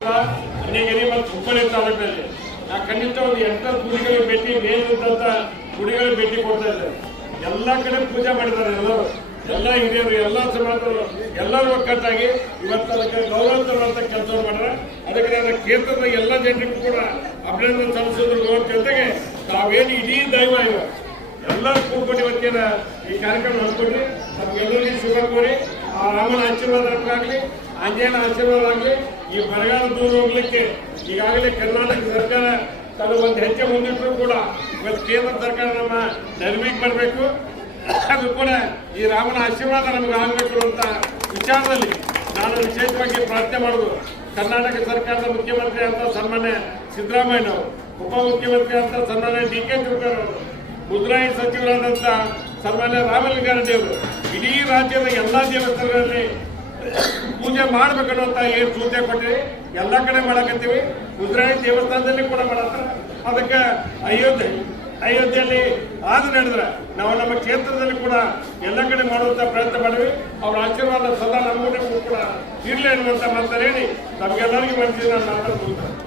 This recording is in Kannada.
ಅನೇಕರಿ ಮತ್ತು ಹುಬ್ಬಳ್ಳಿ ತಾಲೂಕಿನಲ್ಲಿ. ನಾ ಖಂಡಿತ ಒಂದು ಎಂಟು ಗುಡಿಗಳಿಗೆ ಭೇಟಿ ಮೇಲಿದ್ದಂತ ಗುಡಿಗಳಿಗೆ ಭೇಟಿ ಕೊಡ್ತಾ ಇದ್ದಾರೆ ಎಲ್ಲ ಕಡೆ ಪೂಜೆ ಮಾಡಿದ್ದಾರೆ ಎಲ್ಲರೂ. ಎಲ್ಲ ಹಿರಿಯರು, ಎಲ್ಲ ಸಮಾಜದವರು, ಎಲ್ಲರೂ ಒಕ್ಕಟ್ಟಾಗಿ ಇವತ್ತು ಅದಕ್ಕೆ ಗೌರವ ತರುವಂತ ಕೆಲಸ ಮಾಡ್ಯಾರ ಅದಕ್ಕೆ ನನ್ನ ಕ್ಷೇತ್ರದ ಎಲ್ಲ ಜನರಿಗೂ ಕೂಡ ಅಭಿನಂದನೆ ಸಲ್ಲಿಸೋದ್ರ ಜೊತೆಗೆ ತಾವೇನು ಇಡೀ ದೈವ ಇವ ಎಲ್ಲರೂ ಕೂತ್ಕೊಂಡು ಇವತ್ತಿನ ಈ ಕಾರ್ಯಕ್ರಮ ಹಮ್ಮಿಕೊಂಡ್ರಿ ನಮ್ಗೆಲ್ಲರಿಗೂ ರಾಮನ ಆಶೀರ್ವಾದ ಆಗಲಿ, ಆಂಜನೇಯನ ಆಶೀರ್ವಾದ ಆಗಲಿ, ಈ ಬರಗಾಲ ದೂರ ಹೋಗ್ಲಿಕ್ಕೆ ಈಗಾಗಲೇ ಕರ್ನಾಟಕ ಸರ್ಕಾರ ತನ್ನ ಒಂದು ಹೆಜ್ಜೆ ಮುಂದಿಟ್ಟರು ಕೂಡ ಇವತ್ತು ಕೇಂದ್ರ ಸರ್ಕಾರ ನಮ್ಮ ನೆರವಿಗೆ ಬರಬೇಕು. ಅದು ಕೂಡ ಈ ರಾಮನ ಆಶೀರ್ವಾದ ನಮಗೆ ಆಗಬೇಕು ಅಂತ ವಿಚಾರದಲ್ಲಿ ನಾನು ವಿಶೇಷವಾಗಿ ಪ್ರಾರ್ಥನೆ ಮಾಡೋದು ಕರ್ನಾಟಕ ಸರ್ಕಾರದ ಮುಖ್ಯಮಂತ್ರಿ ಅಂತ ಸನ್ಮಾನ್ಯ ಸಿದ್ದರಾಮಯ್ಯನವರು ಉಪಮುಖ್ಯಮಂತ್ರಿ ಅಂತ ಸನ್ಮಾನ್ಯ ಡಿ ಕೆ ಶಿವಕುಮಾರ್ ಅವರು ಮುದ್ರಾಯಿ ಸಚಿವರಾದಂಥ ಸನ್ಮಾನ್ಯ ರಾಮಲಿಂಗಾರೆಡ್ಡಿ ಅವರು ಇಡೀ ರಾಜ್ಯದ ಎಲ್ಲಾ ದೇವಸ್ಥಾನಗಳಲ್ಲಿ ಪೂಜೆ ಮಾಡ್ಬೇಕನ್ನುವಂತ ಏನ್ ಸೂಚನೆ ಕೊಟ್ಟಿವಿ ಎಲ್ಲ ಕಡೆ ಮಾಡಕತ್ತೀವಿ. ಮುದ್ರಾಯಿ ದೇವಸ್ಥಾನದಲ್ಲಿ ಕೂಡ ಮಾಡತ್ತ ಅದಕ್ಕೆ ಅಯೋಧ್ಯೆ, ಅಯೋಧ್ಯೆಯಲ್ಲಿ ಆದ ನಡೆದ್ರೆ ನಾವು ನಮ್ಮ ಕ್ಷೇತ್ರದಲ್ಲಿ ಕೂಡ ಎಲ್ಲ ಕಡೆ ಮಾಡುವಂತ ಪ್ರಯತ್ನ ಮಾಡಿವಿ ಅವ್ರ ಆಶೀರ್ವಾದ ಸದಾ ನಮ್ಮ ಕೂಡ ಇರಲಿ ಅನ್ನುವಂತ ಮಾತನ್ನು ಹೇಳಿ ನಮ್ಗೆಲ್ಲರಿಗೂ ಮನಸ್ಸಿನ ನಾನು ಮಾತಾಡ್ತೀನಿ